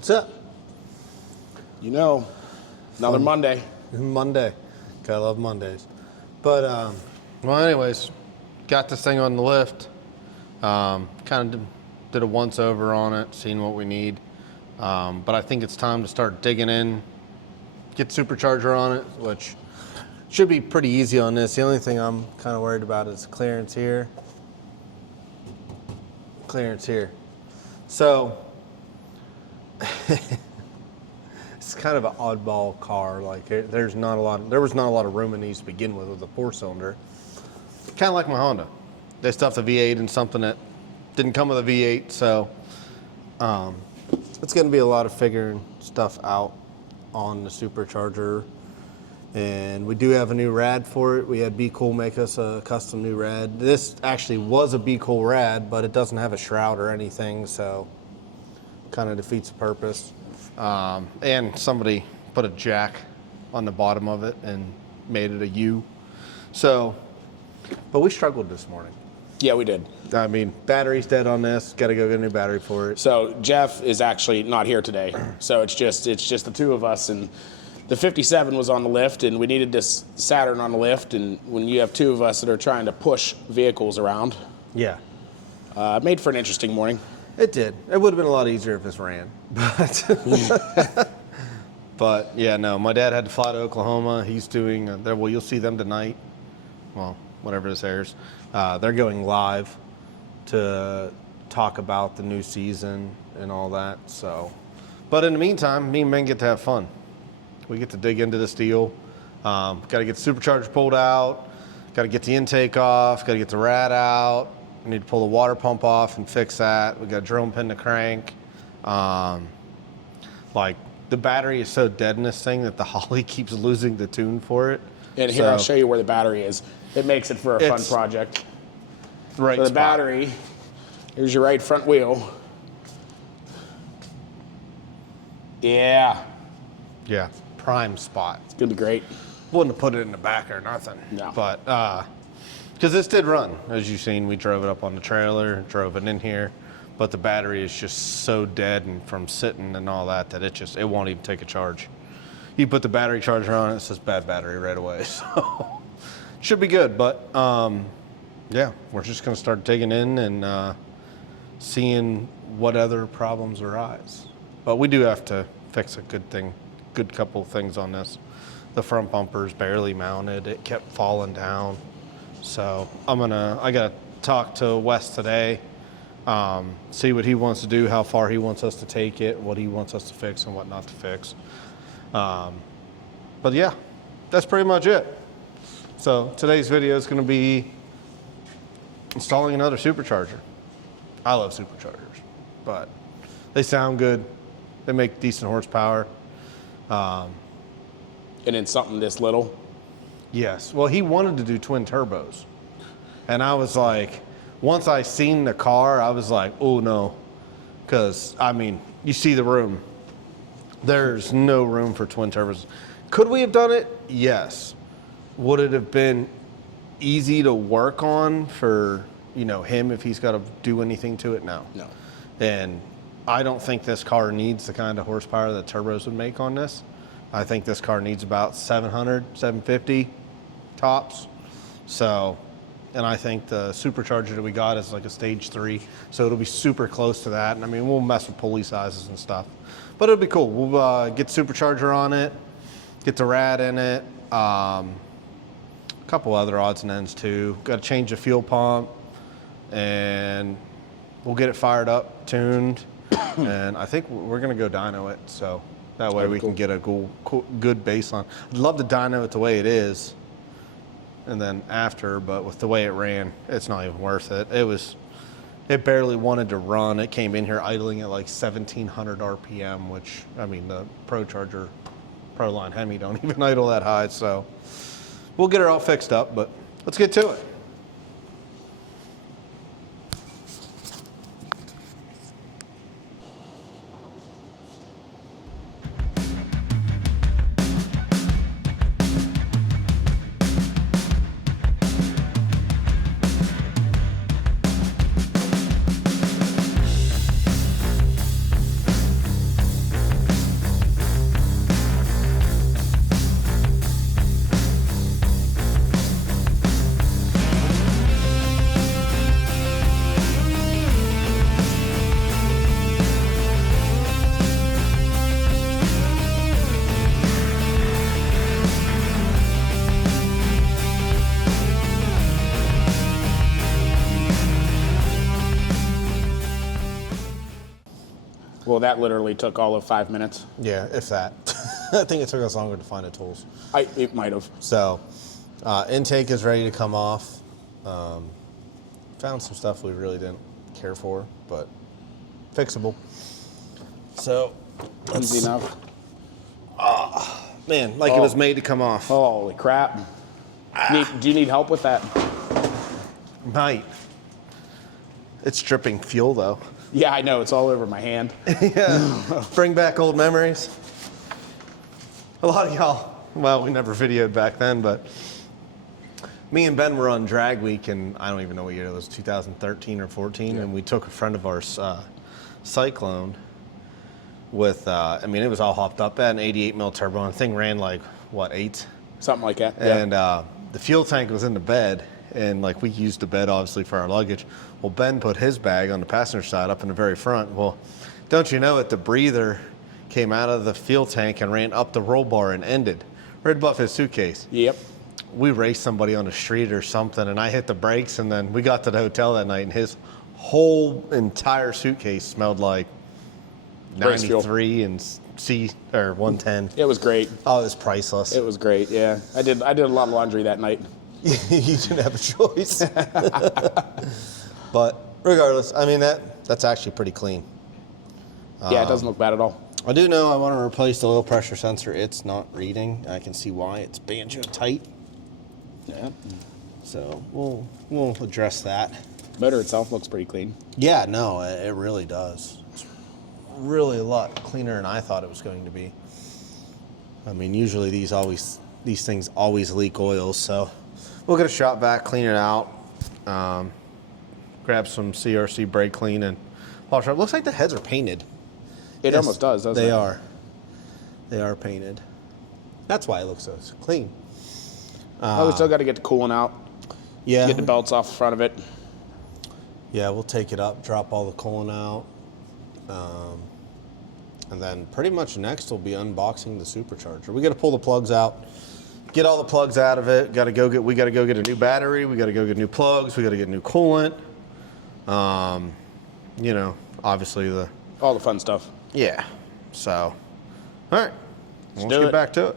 What's up? You know, another Monday. Monday. Gotta love Mondays. But, well, anyways, got this thing on the lift. Kind of did a once-over on it, seeing what we need. But I think it's time to start digging in, get supercharger on it, which should be pretty easy on this. The only thing I'm kind of worried about is clearance here. Clearance here. So, it's kind of an oddball car. Like there was not a lot of room in these to begin with a 4-cylinder. Kind of like my Honda. They stuffed a V8 in something that didn't come with a V8, so it's going to be a lot of figuring stuff out on the supercharger. And we do have a new rad for it. We had Be Cool make us a custom new rad. This actually was a Be Cool rad, but it doesn't have a shroud or anything, so kind of defeats the purpose. And somebody put a jack on the bottom of it and made it a U. So, but we struggled this morning. Yeah, we did. I mean, battery's dead on this. Got to go get a new battery for it. So Jeff is actually not here today. So it's just the two of us, and the 57 was on the lift, and we needed this Saturn on the lift. And when you have two of us that are trying to push vehicles around, yeah, it made for an interesting morning. It did. It would have been a lot easier if this ran, but yeah, no. My dad had to fly to Oklahoma. He's doing. Well, you'll see them tonight. Well, whatever this airs, they're going live to talk about the new season and all that. So, but in the meantime, me and Ben get to have fun. We get to dig into this deal. Got to get the supercharger pulled out. Got to get the intake off. Got to get the rad out. We need to pull the water pump off and fix that. We got to drill and pin the crank. Like the battery is so dead in this thing that the Holly keeps losing the tune for it. And here, I'll show you where the battery is. It makes it for a fun project. Right. So the battery, here's your right front wheel. Yeah. Yeah, prime spot. It's gonna be great. Wouldn't have put it in the back or nothing. No. But, because this did run. As you've seen, we drove it up on the trailer, drove it in here. But the battery is just so dead and from sitting and all that it won't even take a charge. You put the battery charger on it says bad battery right away. So should be good. But yeah, we're just going to start digging in and seeing what other problems arise. But we do have to fix a good couple of things on this. The front bumper's barely mounted. It kept falling down. So I got to talk to Wes today, see what he wants to do, how far he wants us to take it, what he wants us to fix and what not to fix. But yeah, that's pretty much it. So today's video is going to be installing another supercharger. I love superchargers, but they sound good. They make decent horsepower. And in something this little. Yes. Well, he wanted to do twin turbos. And I was like, once I seen the car, I was like, oh no. Because, I mean, you see the room. There's no room for twin turbos. Could we have done it? Yes. Would it have been easy to work on for, him if he's got to do anything to it? No. No. And I don't think this car needs the kind of horsepower that turbos would make on this. I think this car needs about 700, 750 tops. So, and I think the supercharger that we got is like a stage 3. So it'll be super close to that. And I mean, we'll mess with pulley sizes and stuff, but it'll be cool. We'll get the supercharger on it, get the rad in it. A couple other odds and ends too. Got to change the fuel pump and we'll get it fired up, tuned. And I think we're going to go dyno it. So that way we can get a good baseline. I'd love to dyno it the way it is, and then after, but with the way it ran, it's not even worth it. It barely wanted to run. It came in here idling at like 1,700 RPM, which, I mean, the ProCharger, Proline Hemi don't even idle that high. So we'll get her all fixed up, but let's get to it. Well, that literally took all of 5 minutes. Yeah, if that. I think it took us longer to find the tools. It might have. So, intake is ready to come off. Found some stuff we really didn't care for, but fixable. So, Easy enough. Man, like it was made to come off. Holy crap. Do you need help with that? Might. It's dripping fuel, though. Yeah, I know. It's all over my hand. Yeah. Bring back old memories. A lot of y'all, well, we never videoed back then, but me and Ben were on drag week, and I don't even know what year it was, 2013 or 14, and we took a friend of ours, Cyclone, with, I mean, it was all hopped up at an 88 mil turbo, and the thing ran like, what, 8? Something like that. And the fuel tank was in the bed, and like we used the bed obviously for our luggage. Well, Ben put his bag on the passenger side up in the very front. Well, don't you know it, the breather came out of the fuel tank and ran up the roll bar and ended right above his suitcase. Yep. We raced somebody on the street or something, and I hit the brakes, and then we got to the hotel that night, and his whole entire suitcase smelled like 93 and C or 110. It was great. Oh, it was priceless. It was great. Yeah, I did a lot of laundry that night. You didn't have a choice. But regardless, I mean, that's actually pretty clean. Yeah, it doesn't look bad at all. I do know I want to replace the oil pressure sensor. It's not reading. I can see why. It's banjo tight. Yeah. So we'll address that. Motor itself looks pretty clean. Yeah, no, it really does. It's really a lot cleaner than I thought it was going to be. I mean, usually these things always leak oil, so we'll get a shot back, clean it out, grab some CRC brake clean and polish it up. Looks like the heads are painted. It almost does, doesn't it? They are. They are painted. That's why it looks so clean. We still got to get the coolant out. Yeah. Get the belts off the front of it. Yeah, we'll take it up, drop all the coolant out. And then pretty much next we'll be unboxing the supercharger. We got to pull the plugs out, get all the plugs out of it. We got to go get a new battery. We got to go get new plugs. We got to get new coolant. You know, obviously all the fun stuff. Yeah. So, all right. Let's do get it. back to it.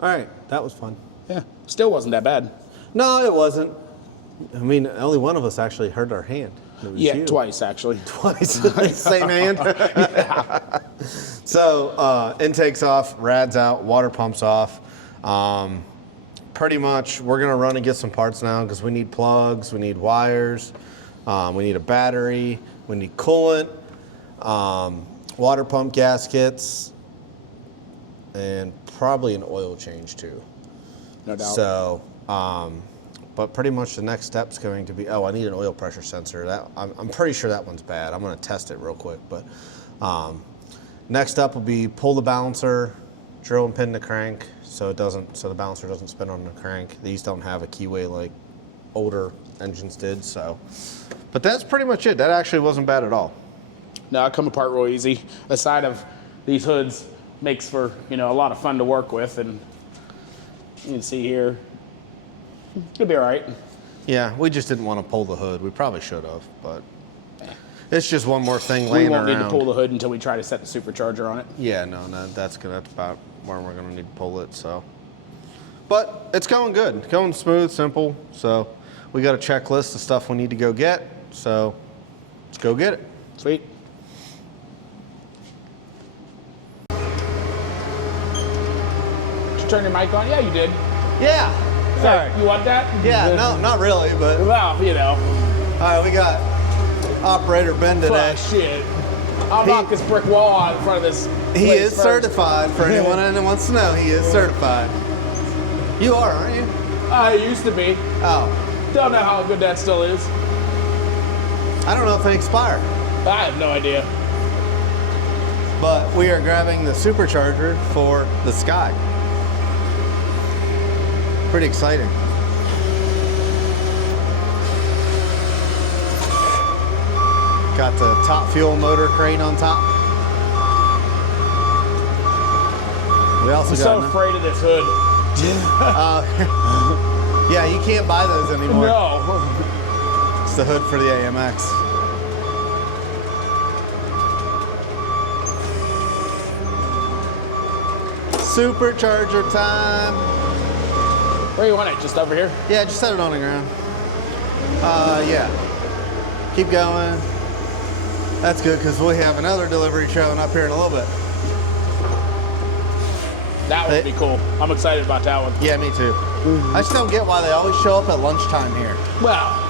All right, that was fun. Yeah. Still wasn't that bad. No, it wasn't. I mean, only one of us actually hurt our hand. It was Yeah, you. twice actually. Twice. Same hand. Yeah. So intake's off, rad's out, water pump's off. Pretty much, we're gonna run and get some parts now because we need plugs, we need wires, we need a battery, we need coolant, water pump gaskets, and probably an oil change too. No doubt. So But pretty much the next step's going to be, oh, I need an oil pressure sensor. That I'm pretty sure that one's bad. I'm gonna test it real quick. But next up will be pull the balancer, drill and pin the crank so the balancer doesn't spin on the crank. These don't have a keyway like older engines did. So, but that's pretty much it. That actually wasn't bad at all. No, it come apart real easy. The side of these hoods makes for, you know, a lot of fun to work with, and you can see here, it'll be all right. Yeah, we just didn't want to pull the hood. We probably should have, but it's just one more thing laying around. We won't need to pull the hood until we try to set the supercharger on it. Yeah, no, that's about where we're gonna need to pull it. So, but it's going good, going smooth, simple. So we got a checklist of stuff we need to go get. So let's go get it. Sweet. Did you turn your mic on? Yeah, you did. Yeah. Sorry. You want that? Yeah, no, not really, but. Well, you know. All right, we got operator Ben today. Oh, shit. I'll knock this brick wall out in front of this. He is first. certified. For anyone that wants to know, he is certified. You are, aren't you? I used to be. Oh. Don't know how good that still is. I don't know if they expire. I have no idea. But we are grabbing the supercharger for the Sky. Pretty exciting. Got the top fuel motor crane on top. We also I'm so afraid of this hood. Yeah, you can't buy those anymore. No. It's the hood for the AMX. Supercharger time. Where you want it? Just over here? Yeah, just set it on the ground. Yeah. Keep going. That's good because we have another delivery showing up here in a little bit. That would be cool. I'm excited about that one. Yeah, me too. I just don't get why they always show up at lunchtime here. Well,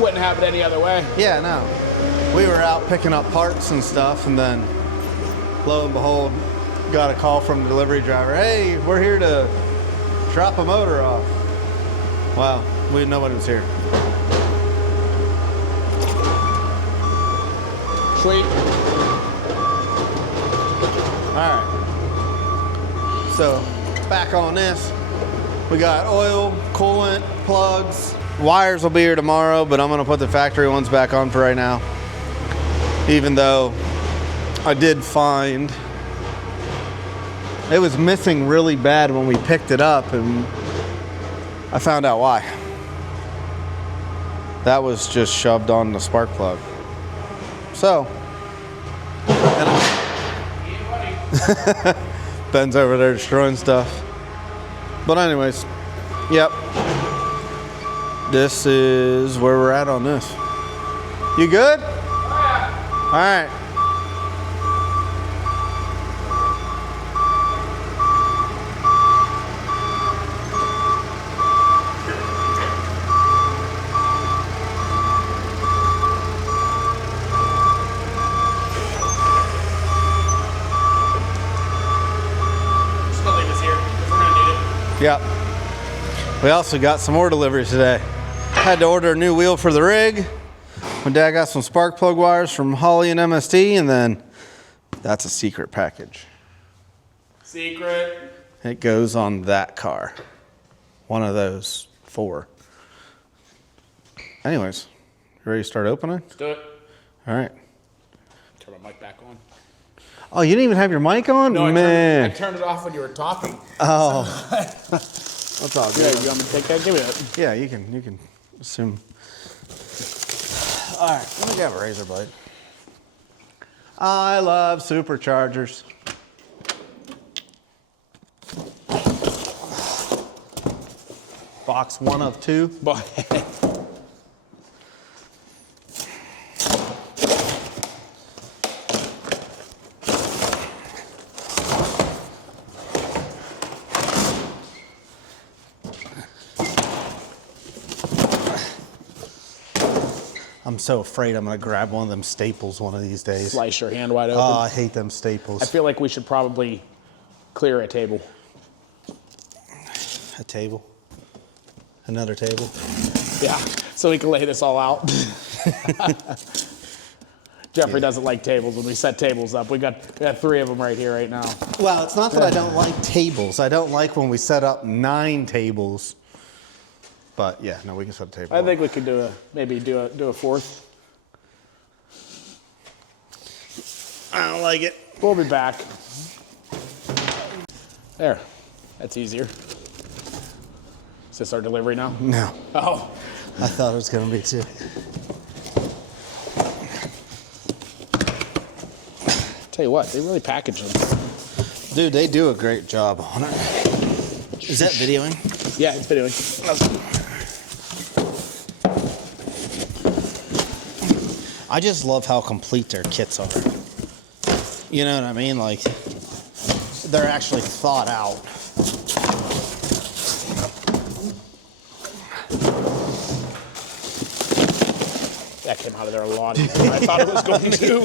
wouldn't have it any other way. Yeah, no. We were out picking up parts and stuff, and then lo and behold, got a call from the delivery driver. Hey, we're here to drop a motor off. Wow, we didn't know what was here. Sweet. All right. So back on this, we got oil, coolant, plugs. Wires will be here tomorrow, but I'm gonna put the factory ones back on for right now. Even though I did find it was missing really bad when we picked it up, and I found out why. That was just shoved on the spark plug. So, Ben's over there destroying stuff. But anyways, yep. This is where we're at on this. You good? All right. Yep. We also got some more deliveries today. Had to order a new wheel for the rig. My dad got some spark plug wires from Holly and MSD, and then that's a secret package. Secret. It goes on that car. One of those 4. Anyways, you ready to start opening? Let's do it. All right. Turn my mic back on. Oh, you didn't even have your mic on? No, Man. I turned it off when you were talking. Oh. That's all good. Yeah, you want me to take that? Give me that. Yeah, you can assume. All right, let me grab a razor blade. I love superchargers. Box 1 of 2. Boy. I'm so afraid I'm gonna grab one of them staples one of these days. Slice your hand wide open. Oh, I hate them staples. I feel like we should probably clear a table. a table. Another table. Yeah, so we can lay this all out. Jeffrey doesn't like tables when we set tables up. We got 3 of them right here right now. Well, it's not that I don't like tables. I don't like when we set up 9 tables. But yeah, no, we can set a table. I think we could maybe do a 4th. I don't like it. We'll be back. There, that's easier. Is this our delivery now? No. Oh. I thought it was going to be too. Tell you what, they really package them. Dude, they do a great job on it. Is that videoing? Yeah, it's videoing. I just love how complete their kits are. You know what I mean? Like, they're actually thought out. That came out of there a lot easier than I thought it was going to.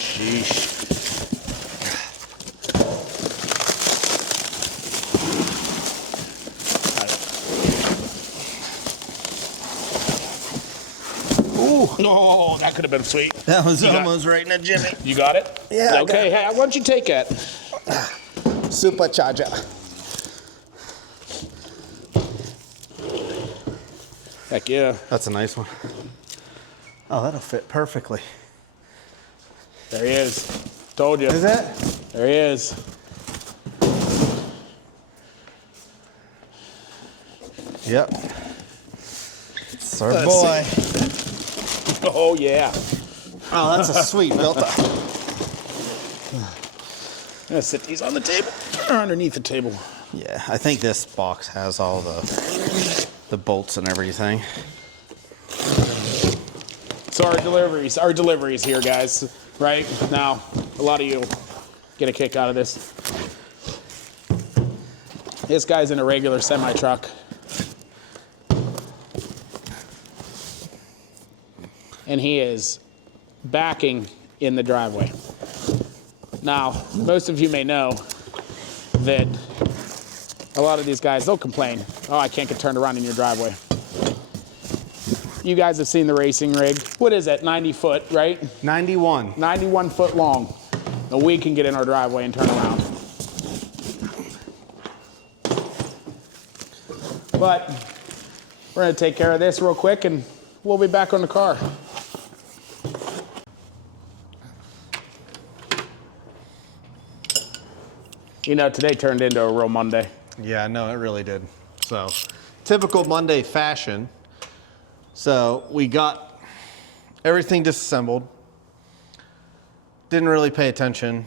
Sheesh. Oh, that could have been sweet. That was almost right in the Jimmy. You got it? Yeah. Okay, hey, why don't you take it? Supercharger. Heck yeah. That's a nice one. Oh, that'll fit perfectly. There he is. Told you. Is it? There he is. Yep. It's our Let's boy. Oh, yeah. Oh, that's a sweet built-up. I'm gonna sit these on the table or underneath the table. Yeah, I think this box has all the bolts and everything. So our deliveries here, guys. Right now, a lot of you get a kick out of this. This guy's in a regular semi truck. And he is backing in the driveway. Now, most of you may know that a lot of these guys, they'll complain, oh, I can't get turned around in your driveway. You guys have seen the racing rig. What is that, 90 foot, right? 91. 91 foot long. And we can get in our driveway and turn around. But we're gonna take care of this real quick and we'll be back on the car. You know, today turned into a real Monday. Yeah, no, it really did. So, typical Monday fashion. So, we got everything disassembled. Didn't really pay attention.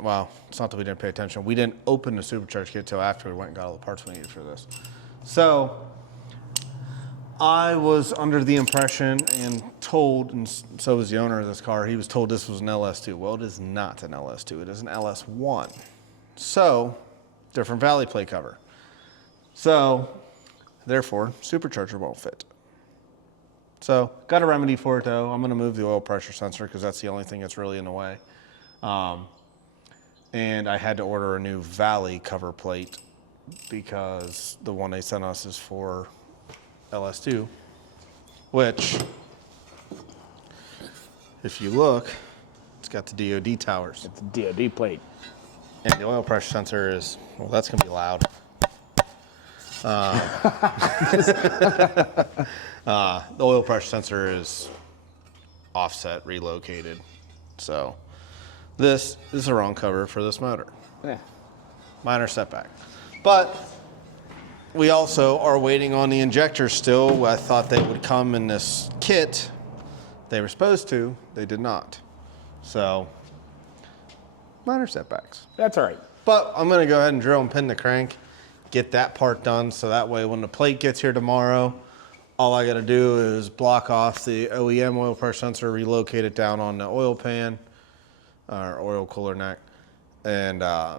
Well, it's not that we didn't pay attention. We didn't open the supercharge kit till after we went and got all the parts we needed for this. So, I was under the impression and told, and so was the owner of this car, he was told this was an LS2. Well, it is not an LS2. It is an LS1. So, different valley plate cover. So, therefore, supercharger won't fit. So, got a remedy for it though. I'm going to move the oil pressure sensor because that's the only thing that's really in the way. And I had to order a new valley cover plate because the one they sent us is for LS2, which, if you look, it's got the DOD towers. It's a DOD plate. And the oil pressure sensor is, well, that's going to be loud. The oil pressure sensor is offset, relocated. So this is the wrong cover for this motor. Yeah. Minor setback. But we also are waiting on the injectors still. I thought they would come in this kit. They were supposed to. They did not. So minor setbacks. That's all right. But I'm going to go ahead and drill and pin the crank, get that part done, so that way when the plate gets here tomorrow, all I got to do is block off the OEM oil pressure sensor, relocate it down on the oil pan, or oil cooler neck, and I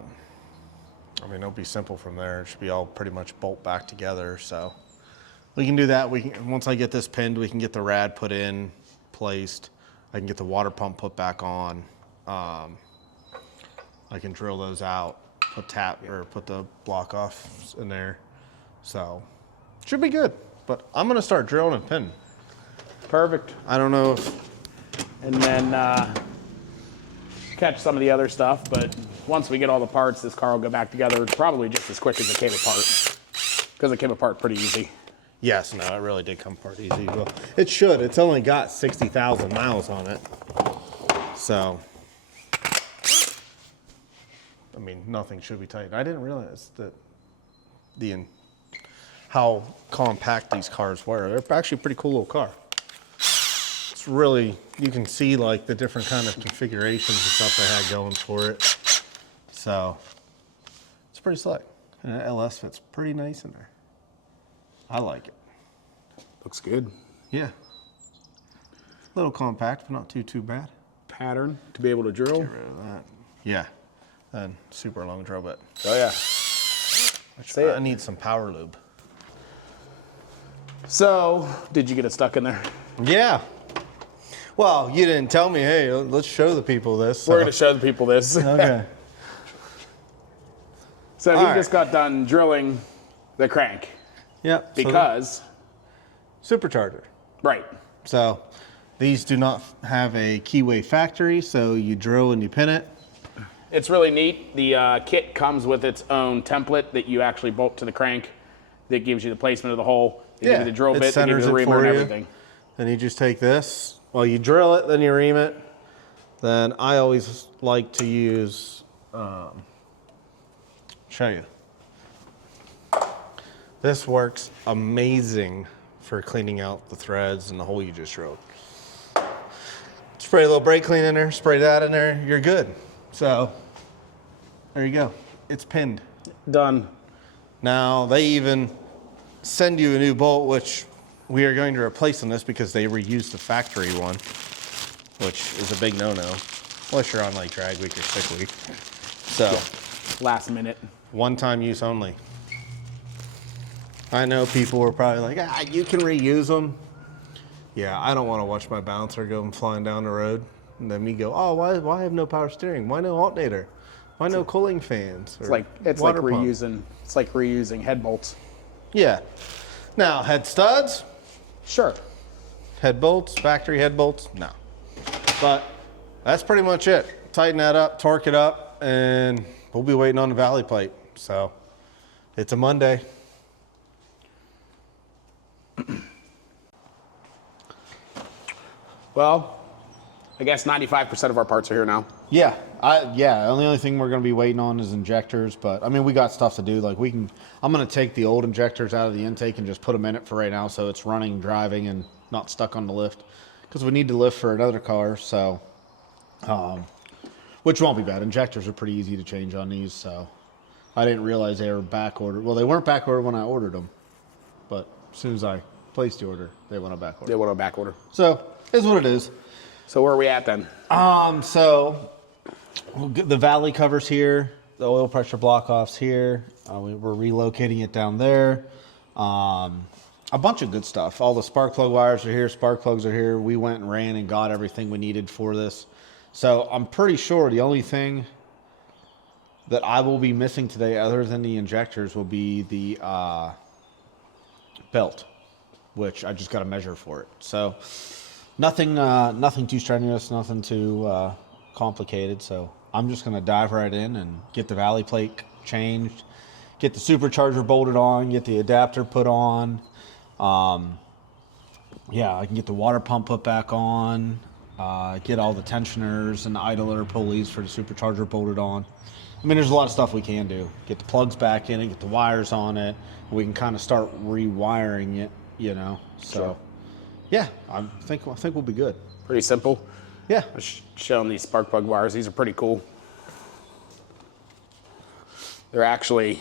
mean, it'll be simple from there. It should be all pretty much bolt back together, so we can do that. Once I get this pinned, we can get the rad put in, placed. I can get the water pump put back on. I can drill those out, put the block off in there. So should be good. But I'm gonna start drilling and pinning. Perfect. I don't know if And then catch some of the other stuff. But once we get all the parts, this car will go back together probably just as quick as it came apart. Because it came apart pretty easy. yes, no, it really did come apart easy. Well, it should. It's only got 60,000 miles on it. So, I mean, nothing should be tight. I didn't realize that how compact these cars were. They're actually a pretty cool little car. It's really, you can see like the different kind of configurations and stuff they had going for it. So, it's pretty slick. And that LS fits pretty nice in there. I like it. Looks good. Yeah. A little compact, but not too bad. Pattern to be able to drill. Get rid of that. Yeah. And super long drill bit. Oh yeah. I need some power lube. So, did you get it stuck in there? Yeah. Well, you didn't tell me, hey, let's show the people this. We're going to show the people this. Okay. So, All he right. just got done drilling the crank. Yep. Because, supercharger. right. So these do not have a keyway factory, so you drill and you pin it. It's really neat. The kit comes with its own template that you actually bolt to the crank that gives you the placement of the hole. They give you the drill it bit, they give you centers the it reamer for and you. everything. Then you just take this. Well, you drill it, then you ream it. Then I always like to use, show you. This works amazing for cleaning out the threads and the hole you just drilled. Spray a little brake clean in there, spray that in there, you're good. So, there you go. It's pinned. Done. Now, they even send you a new bolt, which we are going to replace on this because they reused the factory one, which is a big no-no, unless you're on like drag week or sick week. So, Last minute. one-time use only. I know people were probably like, you can reuse them. Yeah, I don't want to watch my bouncer go flying down the road, and then me go, oh, why have no power steering? Why no alternator? Why no cooling fans? It's like water pump? reusing head bolts. Yeah. Now, head studs, Sure. head bolts, factory head bolts, no. But that's pretty much it. Tighten that up, torque it up, and we'll be waiting on the valley plate. So, it's a Monday. Well, I guess 95% of our parts are here now. Yeah, the only thing we're going to be waiting on is injectors, but I mean, we got stuff to do. Like I'm going to take the old injectors out of the intake and just put them in it for right now, so it's running, driving, and not stuck on the lift, because we need to lift for another car. So, which won't be bad. Injectors are pretty easy to change on these, so I didn't realize they were back ordered. Well, they weren't back ordered when I ordered them, but as soon as I placed the order, they went on back order. They went on back order. So, is what it is. So where are we at then? So the valley covers here, the oil pressure block offs here. We're relocating it down there. A bunch of good stuff. All the spark plug wires are here. Spark plugs are here. We went and ran and got everything we needed for this. So I'm pretty sure the only thing that I will be missing today, other than the injectors, will be the belt, which I just got to measure for it. So nothing too strenuous, nothing too complicated. So I'm just going to dive right in and get the valley plate changed, get the supercharger bolted on, get the adapter put on. Yeah, I can get the water pump put back on, get all the tensioners and the idler pulleys for the supercharger bolted on. I mean, there's a lot of stuff we can do. Get the plugs back in it, get the wires on it. We can kind of start rewiring it, you know. So, Sure. Yeah, I think we'll be good. Pretty simple. Yeah. Showing these spark plug wires. These are pretty cool. They're actually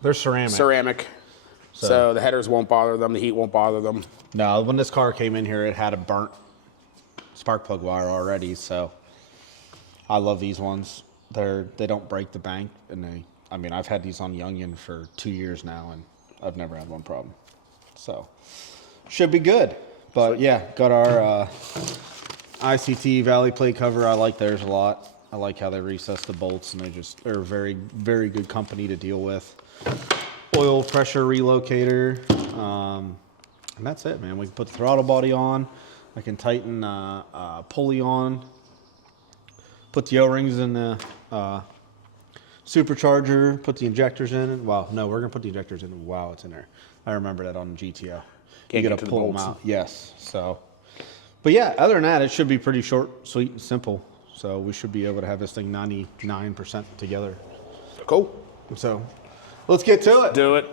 They're ceramic. ceramic. So the headers won't bother them. The heat won't bother them. No, when this car came in here, it had a burnt spark plug wire already. So I love these ones. They don't break the bank, and I've had these on Youngin for 2 years now, and I've never had one problem. So should be good. But yeah, got our ICT valley plate cover. I like theirs a lot. I like how they recess the bolts, and they're a very, very good company to deal with. Oil pressure relocator, and that's it, man. We can put the throttle body on. I can tighten pulley on. Put the O-rings in the supercharger. Put the injectors in. And, well, no, we're gonna put the injectors in while it's in there. I remember that on the GTO. Can't you get gotta to pull the them bolts. out. Yes. So, but yeah, other than that, it should be pretty short, sweet, and simple. So we should be able to have this thing 99% together. Cool. So let's get to it. Do it.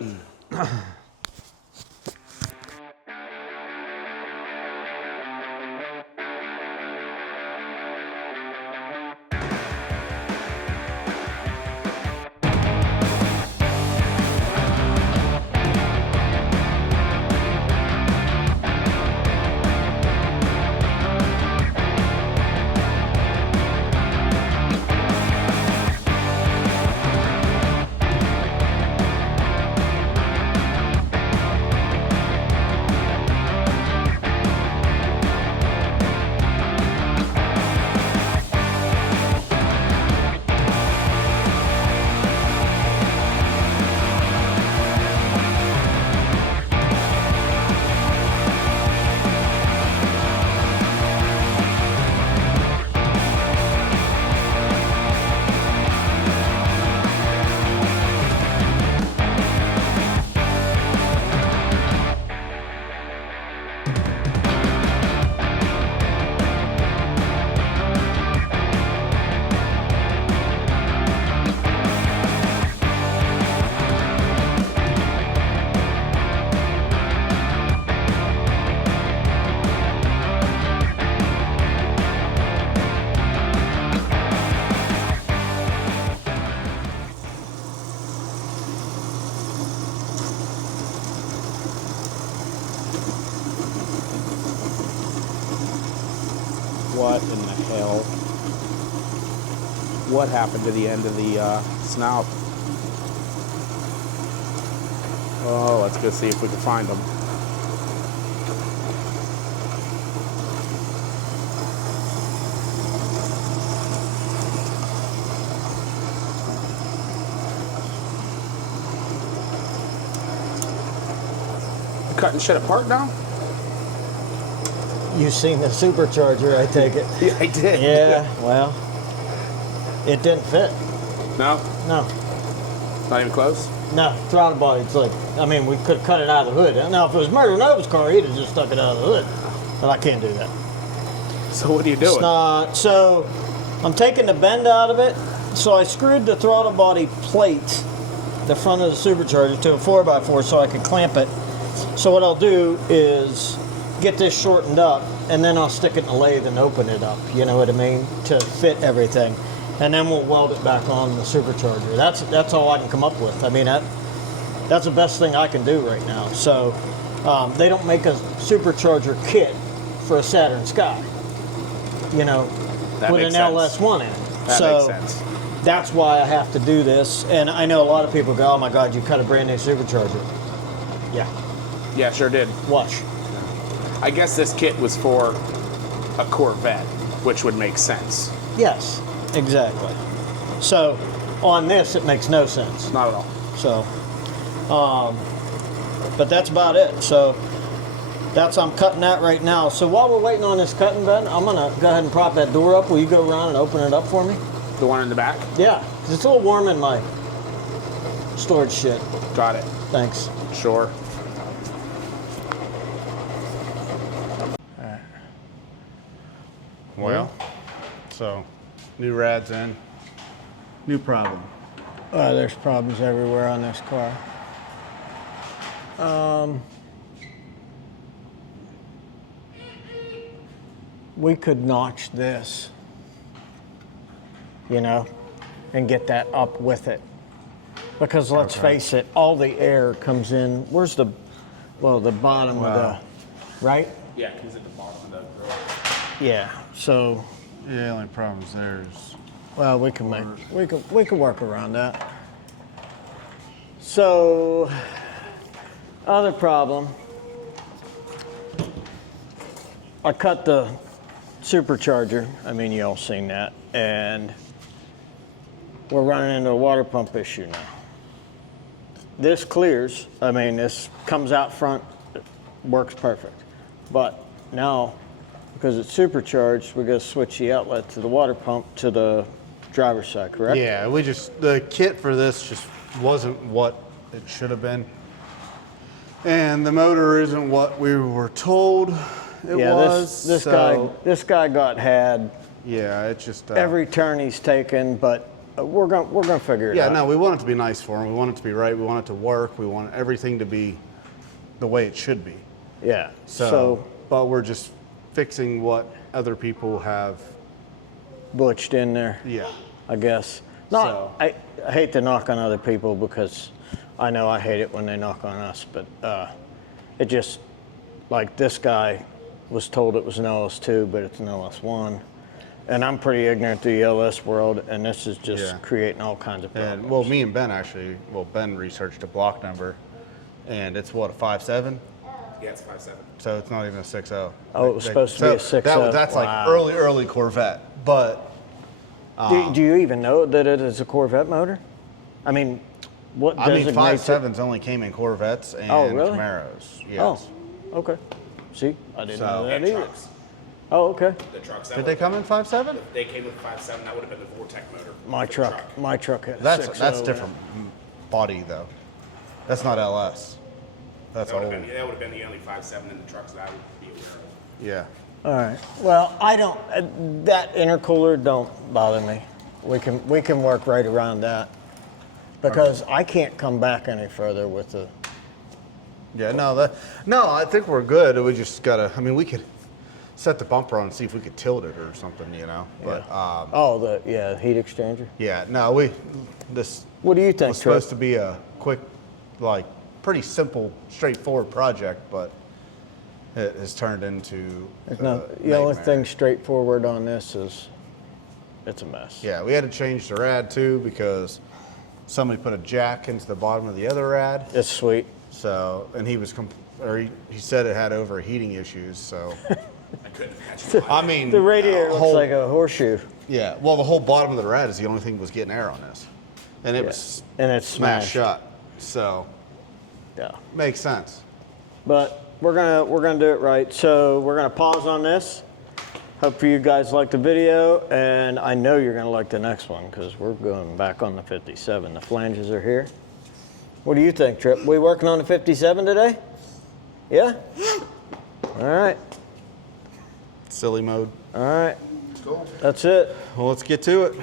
What in the hell? What happened to the end of the snout? Oh, let's go see if we can find them. You cutting shit apart now? You've seen the supercharger, I take it. Yeah, I did. Yeah, well, it didn't fit. No? No, Not even close? no, throttle body, it's like, I mean, we could cut it out of the hood. Now, if it was Murder Nova's car, he'd have just stuck it out of the hood. But I can't do that. So what are you doing? It's not, so I'm taking the bend out of it. So I screwed the throttle body plate, the front of the supercharger, to a 4x4 so I could clamp it. So what I'll do is get this shortened up, and then I'll stick it in the lathe and open it up, you know what I mean, to fit everything. And then we'll weld it back on the supercharger. That's all I can come up with. I mean, that's the best thing I can do right now. So they don't make a supercharger kit for a Saturn Sky, you know, That with an makes sense. LS1 in it. That So makes sense. that's why I have to do this. And I know a lot of people go, oh my God, you cut a brand new supercharger. Yeah, Yeah, sure did. watch. I guess this kit was for a Corvette, which would make sense. Yes, exactly. So on this, it makes no sense. Not at all. So, but that's about it. So I'm cutting that right now. So while we're waiting on this cutting bed, I'm gonna go ahead and prop that door up. Will you go around and open it up for me? The one in the back? Yeah, 'cause it's a little warm in my storage shit. Got it. Thanks. Sure. Well, so new rad's in. New problem. There's problems everywhere on this car. We could notch this, you know, and get that up with it. Because let's face it, all the air comes in. Where's the bottom of the, right? Yeah, because at the bottom of the grill. Yeah. So, Yeah, the only problem is there's well, we can work around that. So, other problem. I cut the supercharger. I mean, you all seen that, and we're running into a water pump issue now. This clears, I mean, this comes out front, works perfect. But now, because it's supercharged, we're gonna switch the outlet to the water pump to the driver's side, correct? Yeah, the kit for this just wasn't what it should have been. And the motor isn't what we were told it was. This guy got had. Yeah, it's just Every turn he's taken, but we're gonna figure it out. Yeah, no, we want it to be nice for him. We want it to be right. We want it to work. We want everything to be the way it should be. Yeah. But we're just fixing what other people have. Butched in there. Yeah. I guess. No, I hate to knock on other people because I know I hate it when they knock on us, but it just, like this guy was told it was an LS2, but it's an LS1. And I'm pretty ignorant to the LS world, and this is just creating all kinds of problems. And, well, me and Ben Ben researched a block number, and it's what, a 5.7? Yeah, it's 5.7. So it's not even a 6.0. Oh, it was supposed to be a 6.0. That's like early Corvette, but. Do you even know that it is a Corvette motor? I mean, what designates 5.7s only came in Corvettes and Camaros. Yes. Oh, okay. See, I didn't know that And either. trucks. Oh, okay. The trucks. Did they come in 5.7? They came with 5.7. That would have been the VorTech motor. My truck had a That's 6.0. different body though. That's not LS. That's That would old. have been the only 5.7 in the trucks that I would be aware of. Yeah. All right. Well, I don't. That intercooler don't bother me. We can work right around that because I can't come back any further with the. Yeah. No, I think we're good. We just gotta. I mean, we could set the bumper on and see if we could tilt it or something, you know. But the heat exchanger. yeah. No, this. What do you think, was supposed to be a quick, like, pretty simple, straightforward project, but it has turned into. The only thing straightforward on this is it's a mess. Yeah, we had to change the rad too because somebody put a jack into the bottom of the other rad. It's sweet. So, and he was, he said it had overheating issues. So, I couldn't imagine. I mean, The radiator looks like a horseshoe. Yeah, well, the whole bottom of the rad is the only thing that was getting air on this, and it was And it's smashed smashed. shut. So, Yeah. makes sense. But we're gonna do it right. So we're gonna pause on this. Hope you guys liked the video, and I know you're gonna like the next one because we're going back on the 57. The flanges are here. What do you think, Trip? We working on the 57 today? Yeah? All right. Silly mode. All right. That's it. Well, let's get to it.